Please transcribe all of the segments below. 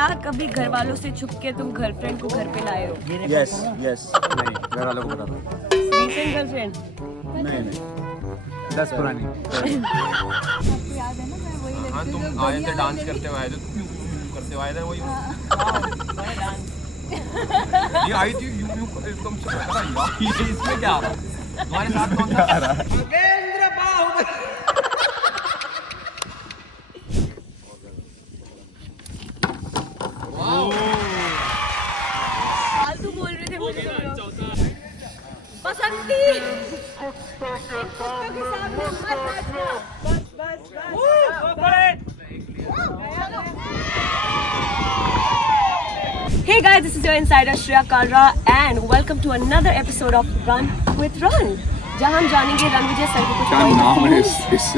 क्या कभी घर वालों से छुप के तुम गर्लफ्रेंड को घर पे लाए हो? Yes yes. नहीं, घर वालों को पता था। Recent girlfriend? नहीं 10 पुरानी। हाँ तुम आए थे डांस करते हुए आए थे, यूं करते हुए आए थे वही। ये आई थी यूं एकदम से ये इसमें क्या आ रहा है? तुम्हारे साथ कौन था? फालतू बोल रहे थे मुझे तुम लोग। बसंती Hey guys, this is your insider Shreya Kalra and welcome to another episode of Run with Run, जहाँ हम जानेंगे रणविजय सर के कुछ क्या नाम है इस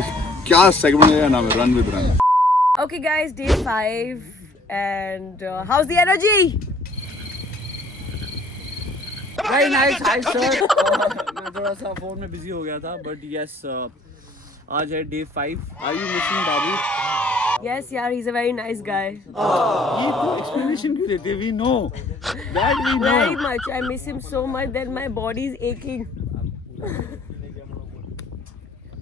क्या सेगमेंट का नाम है? Run with run. Okay guys, day 5 and how's the energy? Very nice. Hi sir. मैं थोड़ा सा फोन में बिजी हो गया था बट यस आज है day 5। Are you missing Babu? Yes यार, he's a very nice guy. ये तो एक्सप्लेनेशन क्यों देते? We know that we know Very much. I miss him so much that my body is aching.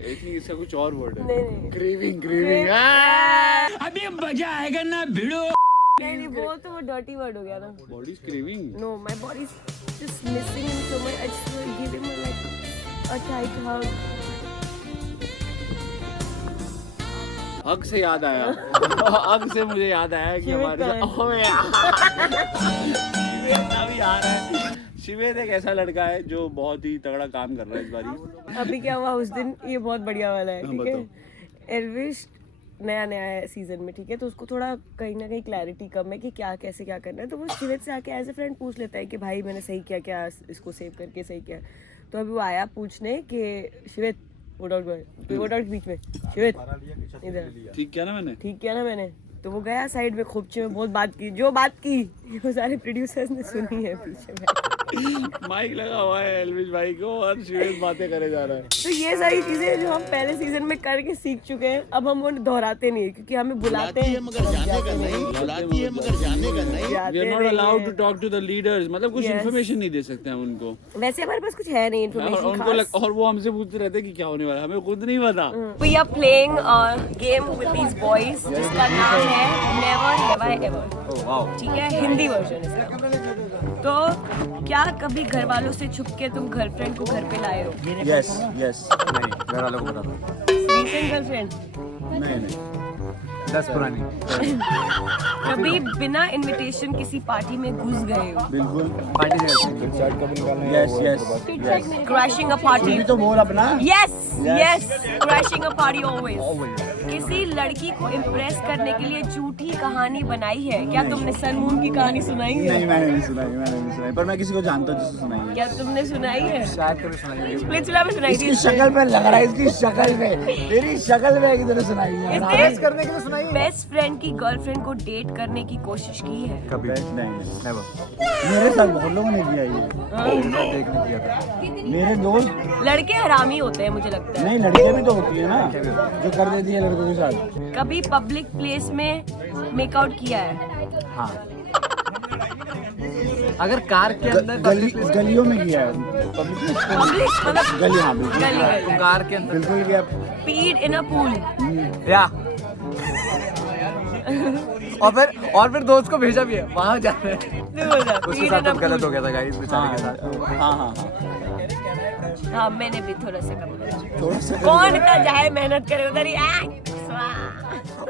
Actually इसका कुछ और वर्ड है। नहीं क्रेविंग क्रेविंग। अभी मजा आएगा ना भिड़ो। नहीं वो तो वो dirty word हो गया ना. Body is craving. No, my body's just missing him so much. I just want to give him a tight hug. हग से याद आया। हग से मुझे याद आया कि हमारे साथ भी आ रहा है। शिवेद एक ऐसा लड़का है जो बहुत ही तगड़ा काम कर रहा है इस बारी। अभी क्या हुआ उस दिन, ये बहुत बढ़िया वाला है, ठीक है? बताओ। एल्विश नया है सीजन में, ठीक है? तो उसको थोड़ा कहीं ना कहीं क्लैरिटी कम है कि क्या कैसे क्या करना है, तो वो शिवेद से आके एज ए फ्रेंड पूछ लेता है कि भाई मैंने सही किया क्या, इसको सेव करके सही किया। तो अभी वो आया पूछने कि शिवेद वोट आउट बीच में, शिवेद इधर ठीक किया ना मैंने? ठीक किया ना मैंने? तो वो गया साइड में, खोपचे में बहुत बात की, जो बात की वो सारे प्रोड्यूसर्स ने सुनी है पीछे में। माइक लगा हुआ है एल्विश भाई को और शिवेद बातें करे जा रहा है। तो ये सारी चीजें जो हम पहले सीजन में करके सीख चुके हैं, अब हम वो दोहराते नहीं है क्योंकि हमें बुलाते हैं मगर जाने का नहीं। बुलाती है मगर जाने का नहीं। We are not allowed to talk to the leaders, मतलब कुछ Yes. इन्फॉर्मेशन नहीं दे सकते हम उनको। वैसे हमारे पास कुछ है नहीं इन्फॉर्मेशन। और वो हमसे पूछते रहते हैं कि क्या होने वाला है, हमें खुद नहीं पता। We are playing a game with these boys जिसका नाम है Never Have I Ever। ठीक है, हिंदी वर्जन इसका। तो क्या कभी घर वालों से छुप के तुम गर्लफ्रेंड को घर पे लाए हो? Yes yes. नहीं, घर वालों को पता था। Recent girlfriend? नहीं 10 पुरानी। कभी बिना इनविटेशन किसी पार्टी में घुस गए हो? बिल्कुल। पार्टी से yes yes. Crashing a party? तो बोल अपना। Yes crashing a party always. किसी लड़की को इम्प्रेस करने के लिए झूठी कहानी बनाई है क्या? तुमने सनमून की कहानी सुनाई है? नहीं मैंने नहीं सुनाई, पर मैं किसी को जानता हूँ जिसने सुनाई है। क्या तुमने सुनाई है? शायद कभी सुनाई नहीं। स्प्लिट्सविला में सुनाई थी। इसकी शक्ल पे लग रहा है, इसकी शक्ल पे, तेरी शक्ल पे किधर सुनाई है? इसने करने के लिए सुनाई है। बेस्ट फ्रेंड की गर्लफ्रेंड को डेट करने की कोशिश की है? कभी नहीं नेवर। मेरे साथ बहुत लोगों ने किया ये। देखने किया था। मेरे दोस्त लड़के हरामी होते हैं मुझे लगता है। नहीं, लड़कियां भी तो होती है ना जो कर देती है लड़कों के साथ। कभी पब्लिक प्लेस में मेकआउट किया है? हाँ, अगर कार के अंदर गलियों में किया है। पब्लिक मतलब गली, हाँ बिल्कुल। गली कार के अंदर बिल्कुल किया। पीड इन अ पूल? या और फिर दोस्त को भेजा भी है वहाँ जाने। उसके साथ तो गलत हो गया था गाइस, बेचारे के साथ। हाँ। हाँ मैंने भी थोड़ा सा कम किया। कौन इतना जाए मेहनत करे उधर ही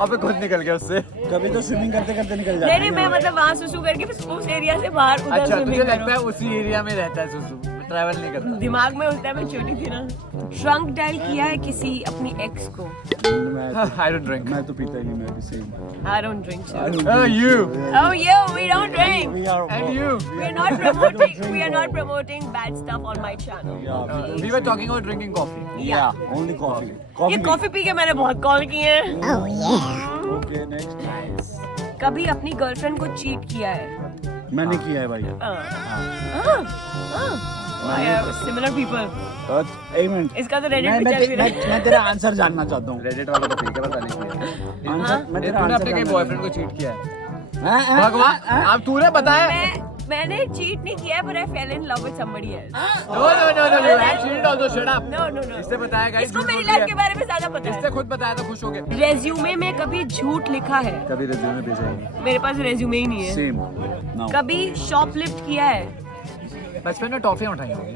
और फिर खुद निकल गया उससे। कभी तो स्विमिंग करते करते निकल जाती नहीं मैं मतलब वहाँ सुसु करके फिर उस एरिया से बाहर उधर अच्छा, swimming तुझे लगता करो। है उसी एरिया में रहता है सुसु, ट्रैवल नहीं करता। दिमाग में उस टाइम मैं छोटी थी ना। ट्रंक डायल किया है किसी अपनी एक्स को? I don't drink. मैं तो पीता ही नहीं, मैं भी same. I don't drink too. You Oh you, we don't drink. and you. We are not promoting bad stuff on my channel. We were talking about drinking coffee. Yeah. Only coffee. ये coffee P के मैंने बहुत call किए हैं। Okay next. कभी अपनी girlfriend को cheat किया है? मैंने किया है भाई। Similar people. एक मिनट, इसका तो रेडिट पे चल भी रहा है। मैं तेरा आंसर जानना चाहता हूँ। Reddit वाला तो ठीक है, पता नहीं किया। आंसर मैं तेरा तूने आंसर अपने जानना बॉयफ्रेंड को चीट किया है? भगवान अब तूने बताया मैंने चीट नहीं किया पर I fell in love with somebody else. No actually also shut up no no no, इसने बताया गाइस इसको मेरी लाइफ के बारे में ज्यादा पता है। इसने खुद बताया तो खुश हो गए रेज्यूमे में कभी झूठ लिखा है? कभी रिज्यूमे भेजा ही नहीं मेरे पास रेज्यूमे ही नहीं है। सेम नो कभी शॉपलिफ्ट किया है? बचपन में टॉफियां उठाई होंगी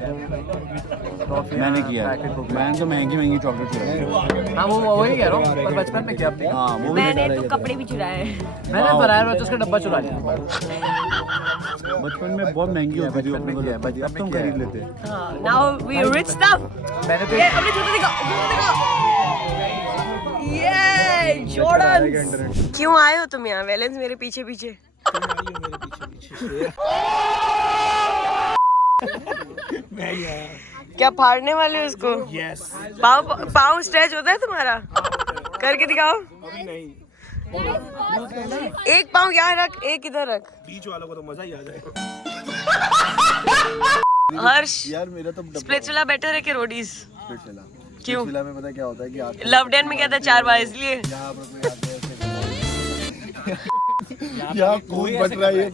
मैंने किया मैंने तो महंगी चॉकलेट चुराई। हाँ वो वही कह रहा हूँ पर बचपन में किया आपने हाँ वो भी मैंने तो कपड़े भी चुराए हैं। मैंने फरार में तो उसका डब्बा चुरा लिया बचपन में बहुत महंगी होती थी बचपन में किया है, बचपन अब में तुम किया है। खरीद लेते। Now we rich stuff. मैंने तो ये अपने जूते दिखाओ, ये जॉर्डन। क्यों आए हो तुम यहाँ? वैलेंस मेरे पीछे पीछे। क्या फाड़ने वाले हो उसको? यस। पाँव स्ट्रेच होता है तुम्हारा? करके दिखाओ। एक पाँव यहाँ रख, एक इधर रख। बीच वालों को तो मजा ही आ जाए। हर्ष, यार मेरा तो स्प्लिट्स वाला बेटर है कि रोडीज? चला क्यों? में पता क्या होता है कि आप लव डैन में क्या था 4 बार इसलिए? यहाँ पर कोई आते हैं यहाँ कोई बट रहा है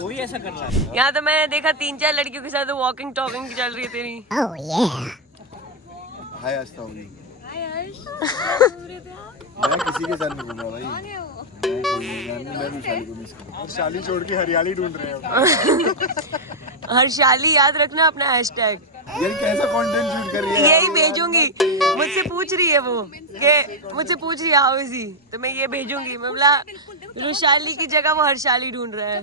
कोई ऐसा कर रहा है। यहाँ तो मैंने देखा 3-4 लड़कियों के साथ वॉकिंग टॉकिंग चल रही है तेरी। हाय आस्था होगी मैं किसी के साथ नहीं घूम रहा भाई। मैं विशाली को मिस कर शाली छोड़ के हरियाली ढूंढ रहे हो। हर्षाली याद रखना अपना हैशटैग। यार कैसा कंटेंट शूट कर रही है? यही भेजूंगी। मुझसे पूछ रही है वो कि मुझसे पूछ रही है हाउ इज ही, तो मैं ये भेजूंगी। मैं बोला रुशाली की जगह वो हर्षाली ढूंढ रहा है।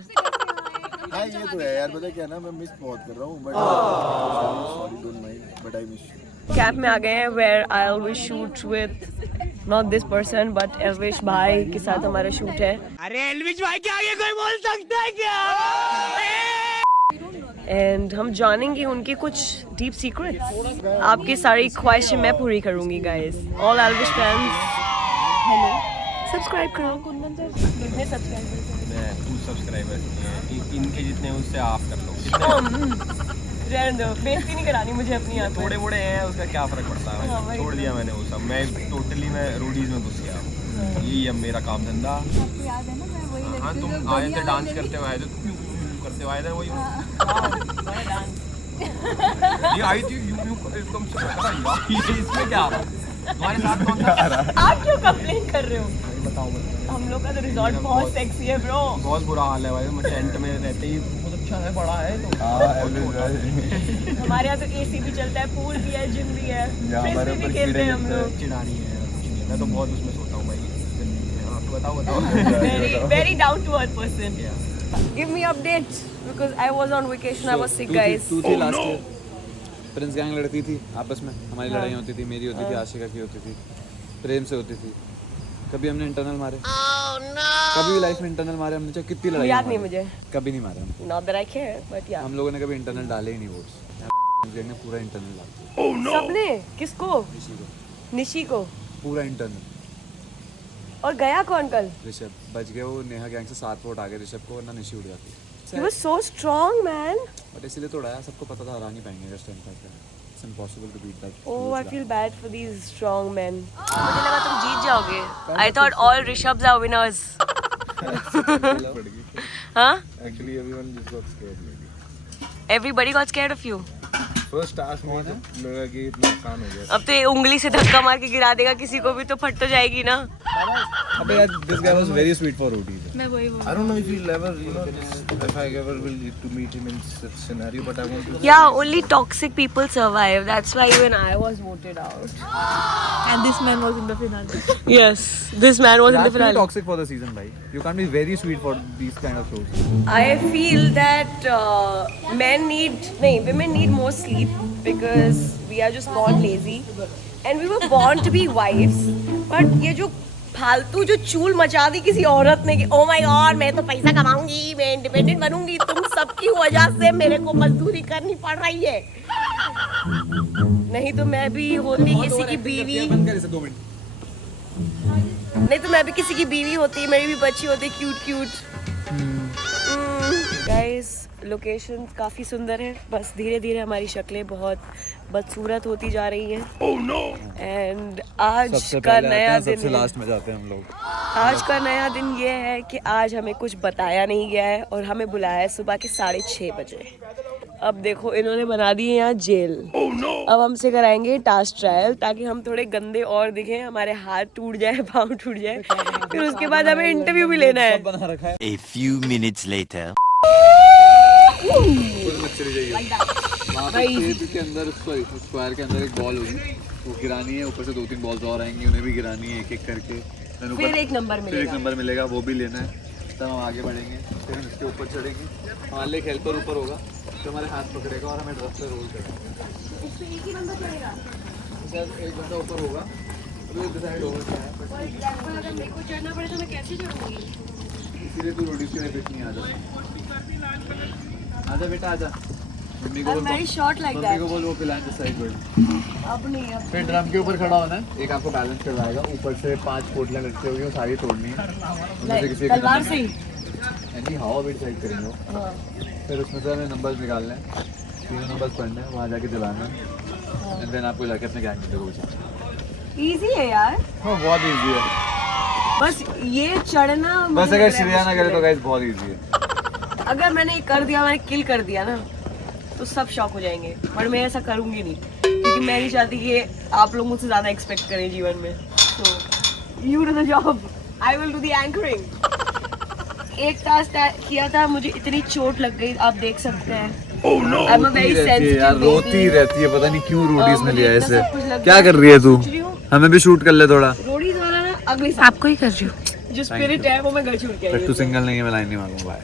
हाँ ये तो है यार, पता क्या ना मैं मिस बहुत कर रहा हूँ but sorry don't mind but I miss. Camp में आ गए हैं where I always shoot with not this person but Elvish भाई के साथ हमारा शूट है। अरे एलविश भाई के आगे कोई बोल सकता है क्या? एंड हम जानेंगे उनके कुछ डीप सीक्रेट्स। आपकी सारी ख्वाहिशें मैं पूरी करूंगी guys. All Elvish fans hello, subscribe करो। कितने सब्सक्राइबर्स हैं? 2 सब्सक्राइबर इनके जितने उससे आप कर लो। रहने दो, बेइज्जती नहीं करानी मुझे अपनी यहाँ पे। थोड़े मोड़े हैं उसका क्या फर्क पड़ता है। छोड़ दिया मैंने वो सब। मैं टोटली मैं रोडीज में घुस गया। यही अब मेरा काम धंधा। हाँ तुम आए थे डांस करते हुए आए थे, करते हुए आए थे वही ये आई थी यूं एकदम से ये इसमें क्या आ रहा है? तुम्हारे साथ कौन था? आप क्यों कंप्लेन कर रहे हो? बताओ हम लोग का तो रिजॉर्ट बहुत सेक्सी है ब्रो। बहुत बुरा हाल है भाई। मैं टेंट में रहते ही बहुत अच्छा है, बड़ा है तो हमारे यहाँ तो एसी भी चलता है, पूल भी है, जिम भी है, फ्रिस्बी भी खेलते हैं हम लोग। चिढ़ानी है कुछ नहीं है। मैं तो बहुत उसमें सोता हूँ भाई। हाँ तो बताओ Very down to earth person. Give me updates because I was on vacation. I was sick guys. तू थी लास्ट ईयर प्रिंस गैंग लड़ती थी आपस में। हमारी लड़ाई होती थी, मेरी होती थी, आशिका की होती थी, प्रेम से होती थी। कभी हमने इंटरनल मारे? कभी भी लाइफ में इंटरनल मारे हमने? चाहे कितनी लड़ाई याद नहीं मुझे। कभी नहीं मारे हम। Not that I care, but yeah. हम लोगों ने कभी इंटरनल डाले ही नहीं वोट्स। प्रिंस गैंग ने पूरा इंटरनल डाल दिया। सबने? किसको? ऋषि को निशी को? पूरा इंटरनल। और गया कौन कल? ऋषभ बच गए। वो नेहा गैंग से 7 वोट आ गए ऋषभ को, वरना निशी उड़ जाती। He was so strong, man. But इसीलिए तो उड़ाया। सबको पता था हरा नहीं पाएंगे इस टाइम तक। It's impossible to beat that. Oh, I feel bad for these strong men. मुझे लगा तुम जीत जाओगे. I thought all Rishabhs are winners. हाँ? Actually everyone just got scared maybe. Everybody got scared of you. First task में जब लगा कि इतना आसान हो गया। अब तो ये उंगली से धक्का मार के गिरा देगा किसी को भी तो फट तो जाएगी ना. अबे यार this guy was very sweet for roadies. I don't know if he'll ever, you know, if I ever will get to meet him in such scenario, but I want to. Yeah, only toxic people survive. That's why even I was voted out. And this man was in the finale. Yes, this man was in You the have to be finale. toxic for the season, bhai. You can't be very sweet for these kind of shows. I feel that women need more sleep because we are just born lazy and we were born to be wives. But ये जो फालतू जो चूल मचा दी किसी औरत ने कि ओ माय गॉड मैं तो पैसा कमाऊंगी, मैं इंडिपेंडेंट बनूंगी, तुम सबकी वजह से मेरे को मजदूरी करनी पड़ रही है. नहीं तो मैं भी होती किसी की बीवी. नहीं तो मैं भी किसी की बीवी होती, मेरी भी बच्ची होती क्यूट क्यूट. गाइस लोकेशन काफ़ी सुंदर है, बस धीरे धीरे हमारी शक्लें बहुत बदसूरत होती जा रही हैं। एंड आज सबसे का पहले आते नया हैं, दिन सबसे है। लास्ट में जाते हैं हम लोग। आज का नया दिन ये है कि आज हमें कुछ बताया नहीं गया है और हमें बुलाया है सुबह के 6:30 बजे। अब देखो इन्होंने बना दी है यहाँ जेल। अब हमसे कराएंगे टास्क ट्रायल ताकि हम थोड़े गंदे और दिखें, हमारे हाथ टूट जाए, पाँव टूट जाए, फिर उसके बाद हमें इंटरव्यू भी लेना है। बना रखा है। A few minutes later. मच्छरी चाहिए वहाँ पे शेप के अंदर, सॉरी स्क्वायर के अंदर एक बॉल होगी, वो गिरानी है। ऊपर से 2-3 बॉल्स और आएंगी, उन्हें भी गिरानी है एक एक करके। फिर एक नंबर फिर एक नंबर मिलेगा, वो भी लेना है। तब हम आगे बढ़ेंगे, फिर हम इसके ऊपर चढ़ेंगे। हमारे लिए हेल्पर ऊपर होगा तो हमारे हाथ पकड़ेगा और हमें ड्रम पे रोल करेगा। एक ही बंदा चलेगा। शायद एक बंदा ऊपर होगा, अभी डिसाइड होगा क्या है। और एग्जाम्पल अगर मेरे को चढ़ना पड़े तो मैं कैसे चढ़ूंगी? इसीलिए तू रोडीज के लिए फिट नहीं। आजा बेटा आजा। मम्मी को I'm बोल, very short like mummy that. को बोल वो पिलाएं जिस साइड पर। अब नहीं, अब फिर ड्रम के ऊपर खड़ा होना है, एक आपको बैलेंस करवाएगा। ऊपर से 5 पोटलियां लटकी होगी, वो सारी तोड़नी है। उनमें से किसी एक तलवार से ही। यानी हवा भी डिसाइड करेंगे वो। हाँ। फिर उसमें से हमें नंबर्स निकालने हैं, 3 नंबर्स पढ़ने हैं, वहाँ जाके दिलाना है। एंड देन आपको जाके अपने गैंग में जरूर। इजी है यार, हाँ बहुत ईजी है। बस ये चढ़ना बस मुझे अगर लग रहा है श्रेया ना करे मुश्किल तो है। गाइस बहुत ईजी है। अगर मैंने ये कर दिया, मैंने किल कर दिया ना, तो सब शॉक हो जाएंगे। पर मैं ऐसा करूंगी नहीं, क्योंकि मैं नहीं चाहती कि आप लोग मुझसे ज्यादा एक्सपेक्ट करें जीवन में। तो you do the job, I will do the anchoring. एक टास्क किया था, मुझे इतनी चोट लग गई, आप देख सकते हैं। I'm a very sensitive रोती baby. रहती है, पता नहीं क्यों रोडीज में मुझे लिया इतना इसे। सब कुछ लग क्या गया, कर रही है तू? सोच रही हूँ, हमें भी शूट कर ले थोड़ा। रोडीज वाला ना अगले साल आपको ही कर रही हूँ। जो स्पिरिट है वो मैं घर छोड़ के आई बट तू हूँ। सिंगल नहीं है, मैं लाइन नहीं मांगूंगा।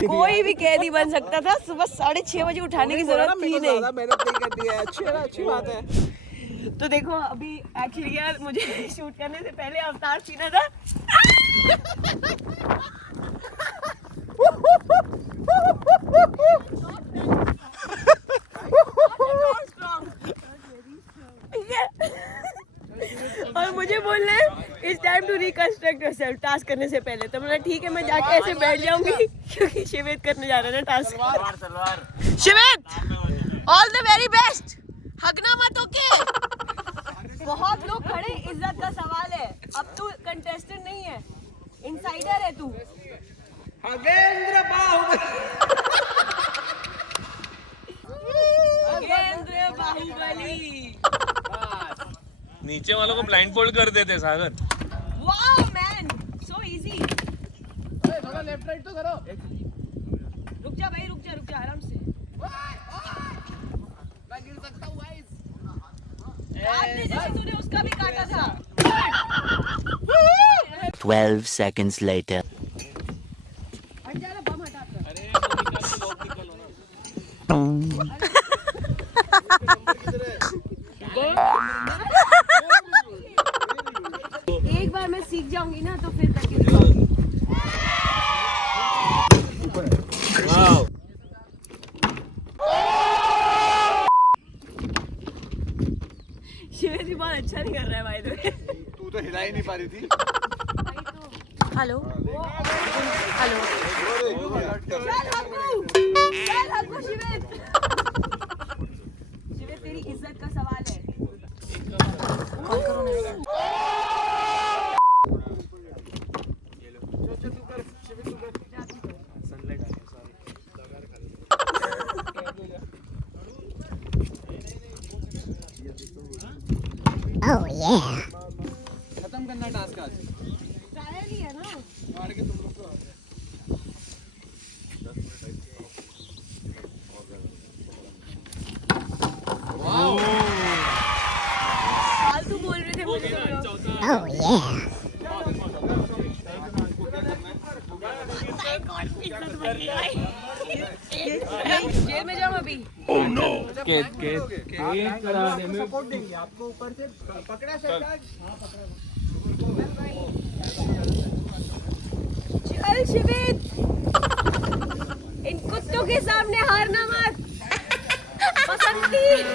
कोई भी कैदी बन सकता था, सुबह 6:30 बजे उठाने की जरूरत थी नहीं। मेहनत नहीं करनी है, अच्छी बात है। तो देखो अभी एक्चुअली यार मुझे शूट करने से पहले अवतार पीना था। और मुझे बोलना है it's time to reconstruct yourself task करने से पहले। तो मैंने ठीक है, मैं जाके ऐसे बैठ जाऊंगी क्योंकि शिवेत करने जा रहा है ना task. Shivet all the very best, हगना मत ओके। बहुत लोग खड़े, इज्जत का सवाल है। अब तू कंटेस्टेंट नहीं है, इनसाइडर है तू। हगेंद्र बाहुबली। नीचे वालों को ब्लाइंड फोल्ड कर देते Sagar. Wow man, so easy. थोड़ा लेफ्ट राइट तो करो। रुक जा भाई, रुक जा आराम से। मैं गिर सकता हूँ गाइस। आपने जैसे तूने उसका भी काटा था। 12 seconds later. हट जा ना, बम हटा कर। अरे वो निकाल के लॉक निकालो ना। एक बार मैं सीख जाऊंगी ना तो फिर करके दिखाऊंगी। शिवेत भी बहुत अच्छा नहीं कर रहा है भाई। तू तो हिला ही नहीं पा रही थी। Hello hello. चल हग्गू शिवेत। शिवेत तेरी इज्जत का सवाल है। कॉल करो ना। खत्म करना टास्क आज। ट्रायल ही है ना। मार के तुम लोग को। फालतू बोल रहे थे मुझे तो। जेल में जाऊँ अभी। चल शिवेत, इन कुत्तों के सामने हारना मत। बसंती, इन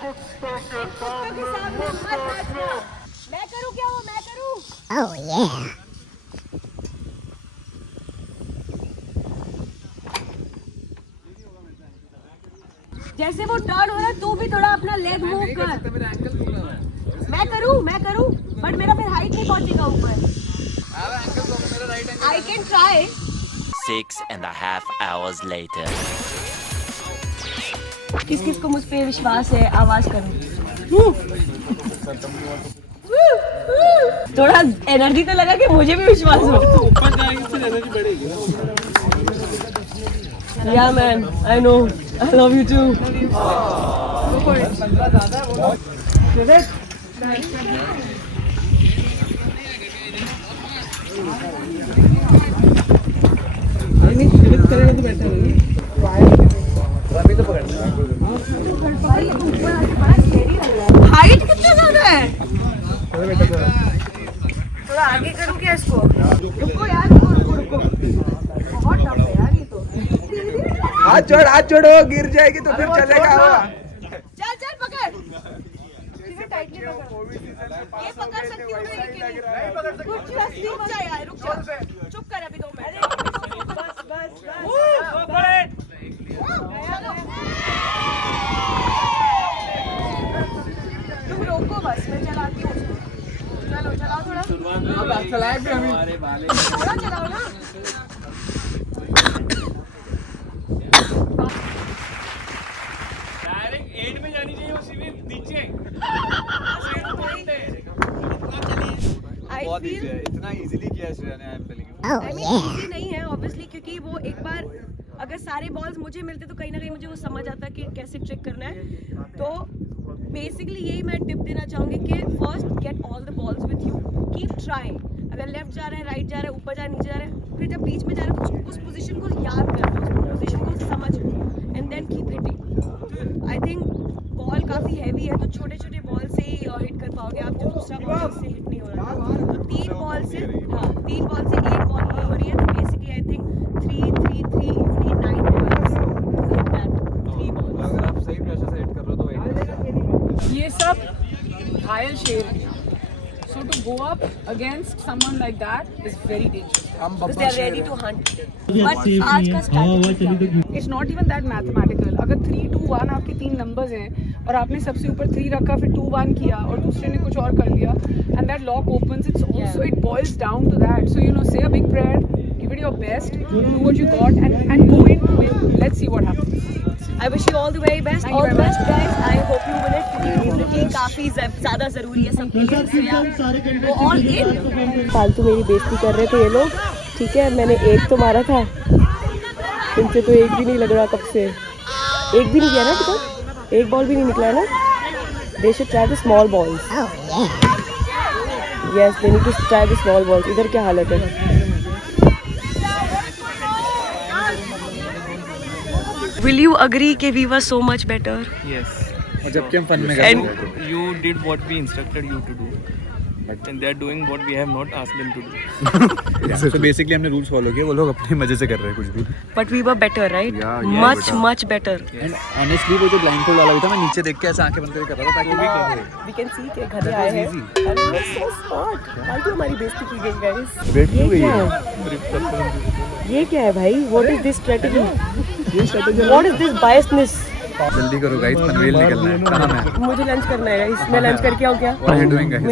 कुत्तों के सामने मत नाचना। मैं करूँ क्या, वो मैं करूँ। जैसे वो टर्न हो रहा है तू भी थोड़ा अपना लेग मूव कर। मैं करूं बट मेरा फिर हाइट नहीं पहुंचेगा ऊपर। I can try. 6.5 hours later. किस किस को मुझ पे विश्वास है? आवाज करो। थोड़ा एनर्जी तो लगा कि मुझे भी विश्वास हो। Yeah man, I know. I love you too. Height कितना ज्यादा है? थोड़ा आगे करूं क्या इसको? रुको यार, रुको। बहुत टफ है यार ये तो। हाथ जोड़ो, गिर जाएगी तो फिर चलेगा। चल पकड़। टाइटली पकड़। ये पकड़ सकती हूँ ना, ये नहीं पकड़ सकती। रुक जा यार, रुक जा। चुप कर अभी 2 मिनट। बस। तुम रोको बस, मैं चलाती हूँ। चलो चलाओ थोड़ा। थोड़ा चलाओ ना। डायरेक्ट 8 में जानी चाहिए वो सीधे नीचे। बहुत इजी है, इतना इजीली किया श्रेया ने। I am telling you. I mean, easy नहीं है ऑब्वियसली, क्योंकि वो एक बार अगर सारे बॉल्स मुझे मिलते तो कहीं ना कहीं मुझे वो समझ आता कि कैसे ट्रिक करना है। तो बेसिकली यही मैं टिप देना चाहूँगी कि first get all the balls with you, keep trying. अगर लेफ्ट जा रहा है, राइट जा रहा है, ऊपर जा रहा है, नीचे जा रहा है, फिर जब बीच में जा रहा है तो उस पोजीशन को याद कर, उस पोजीशन को समझ and then keep hitting. I think ball काफ़ी हैवी है तो छोटे छोटे बॉल से ही हिट कर पाओगे आप। जो दूसरा बॉल है उससे हिट नहीं हो रहा। तो 3 बॉल से 1 बॉल हिट हो रही है। तो basically I think 3 you need 9 balls to hit that 3 balls. अगर आप सही प्रेशर से हिट कर रहे हो तो ये सब घायल शेर है। So to go up against someone like that is very dangerous. Because they are ready to hunt. But आज का strategy क्या है? It's not even that mathematical. अगर 3, 2, 1 आपके 3 numbers हैं और आपने सबसे ऊपर 3 रखा, फिर 2, 1 किया और दूसरे ने कुछ और कर दिया, and that lock opens, it's also it boils down to that. So say a big prayer, give it your best, do what you got, and go into it. Let's see what happens. I wish you all the very best. Thank you All the very best, guys. I hope you win it. क्योंकि काफी ज़्यादा जरूरी है सबके लिए। वो all in. फालतू मेरी बेइज्जती कर रहे थे ये लोग। ठीक है, मैंने एक तो मारा था, इनसे तो एक भी नहीं लग रहा कब से। एक भी नहीं किया ना तो एक बॉल भी नहीं निकला ना। They should try the small balls. Yes, they need to try the small balls. इधर क्या हालत है? Will you agree कि we were so much better? Yes. और जबकि हम फन में And You did what we instructed you to do. And they are doing what we have not asked them to do. तो basically हमने rules follow किए, वो लोग अपने मजे से कर रहे हैं कुछ भी। but we were better, right? Yeah, much better. And honestly वो जो ब्लाइंडफोल्ड वाला भी था, मैं नीचे देख के ऐसे आंखें बंद करके कर रहा था ताकि भी कहे। We can see कि घरे आए हैं। easy. And we were so smart. फालतू हमारी बेइज्जती की गई guys. Break ये क्यों गई क्या है? है? ये क्या है भाई? What is this strategy? What is this biasness? जल्दी करो गाइस, पनवेल निकलना है। कहाँ में? मुझे लंच करना है गाइस। मैं लंच करके आऊँ क्या? What are you doing guys?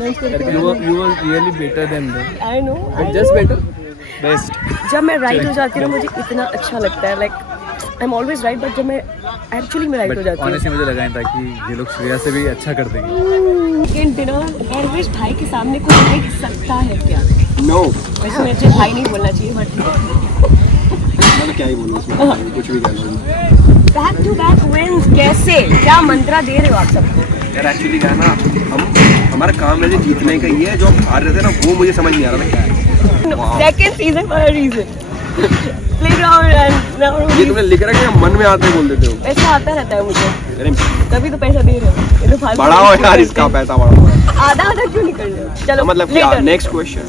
Lunch करके You were really better than them. I know. Just better. Best. जब मैं राइट हो जाती हूँ ना मुझे इतना अच्छा लगता है। Like I am always right, but जब मैं एक्चुअली में राइट हो बट जाती हूँ। ऑनेस्टली मुझे लगा था कि ये लोग श्रेया से भी अच्छा कर देंगे। वीकेंड डिनर एयरवेज भाई के सामने कोई देख सकता है क्या? नो वैसे मुझे भाई नहीं बोलना चाहिए, बट मैं क्या ही बोलूँ इसमें, कुछ भी कह लो। बैक टू बैक विंस कैसे? क्या मंत्रा दे रहे हो आप सबको? यार एक्चुअली क्या है ना, हमारा काम वैसे जीतने का ही है। जो हम हार रहे थे ना वो मुझे समझ नहीं आ रहा था क्या है। Second season for a reason. Playground and ये तुमने लिख रखा है या मन में आते ही बोल देते हो? पैसा आता रहता है मुझे, अरे तभी तो पैसा दे रहे हो। ये तो फालतू बढ़ाओ यार, इसका पैसा बढ़ाओ। आधा क्यों नहीं कर रहे हो? चलो मतलब क्या? Next question.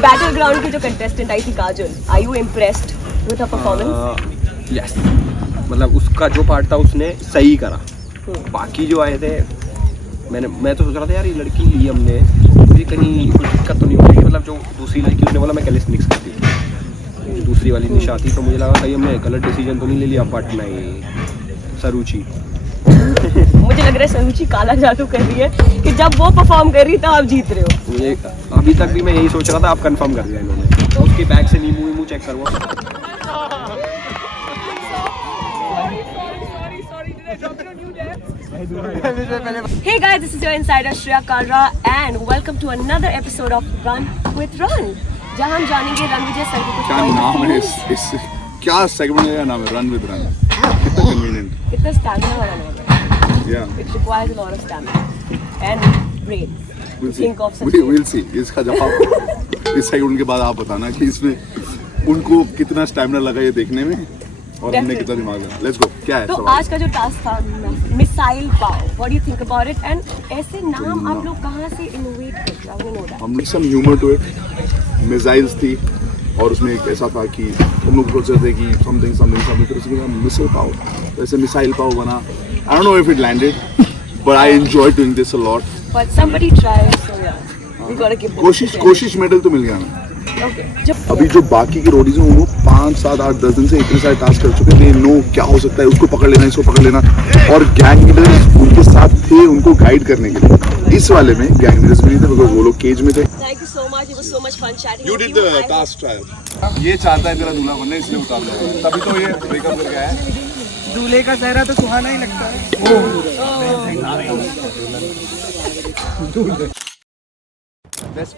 बैटल ग्राउंड की जो कंटेस्टेंट आई थी Kajal, are you impressed with her performance? Yes, मतलब उसका जो पार्ट था उसने सही करा। बाकी जो आए थे मैं तो सोच रहा था यार ये लड़की ली हमने, ये कहीं कुछ दिक्कत तो नहीं होगी। मतलब जो दूसरी लड़की उसने बोला मैं कैलिस्टिक्स करती हूँ, दूसरी दूसरी वाली निशा थी, तो मुझे लगा कहीं हमने गलत डिसीजन तो नहीं ले लिया, बट नहीं, सरुचि। मुझे लग रहा है सरुचि काला जादू कर रही है कि जब वो परफॉर्म कर रही तो आप जीत रहे हो। मुझे अभी तक भी मैं यही सोच रहा था, आप कंफर्म कर दिया इन्होंने। तो उसके बैग से नींबू चेक करो। Hey guys, this is your insider Shreya Kalra and welcome to another episode of Run with Run, जहाँ हम जानेंगे रणविजय सर के कुछ क्या नाम है इस क्या सेगमेंट का नाम है? Run with run. कितना कन्वीनियंट। कितना स्टैमिना वाला नाम है। Yeah. It requires a lot of stamina and brains. We'll see. Think of such We'll see. इसका जवाब इस सेगमेंट के बाद आप बताना कि इसमें उनको कितना स्टैमिना लगा ये देखने में और हमने कितना दिमाग लगा। Let's go. क्या है तो सवाल? आज का जो टास्क था missile pav, what do you think about it and ऐसे नाम आप लोग कहाँ से इनोवेट करते हो? नो दैट हम सम ह्यूमर टू इट। मिसाइल्स थी और उसमें एक ऐसा था कि हम लोग सोच रहे थे कि समथिंग समथिंग समथिंग, फिर उसके बाद मिसाइल पाव, तो ऐसे मिसाइल पाव बना। I don't know if it landed but I enjoy doing this a lot. But somebody try, so ya we got to give कोशिश मेडल तो मिल गया ना। ओके। जब अभी जो बाकी के रोडीज हैं वो 5, 7, 8, 10 दिन से इतने सारे टास्क कर चुके हैं, नो क्या हो सकता है, उसको पकड़ लेना, इसको पकड़ लेना, और गैंग लीडर्स उनके साथ थे उनको गाइड करने के लिए। इस वाले में गैंग लीडर्स भी नहीं थे बिकॉज वो लोग केज में थे। Thank you so much, it was so much fun chatting. You did the task trial. ये चाहता है तेरा दूल्हा बनना, इसलिए उतार लिया, तभी तो ये ब्रेकअप करके आया है। दूल्हे का चेहरा तो सुहाना ही लगता है। बेस्ट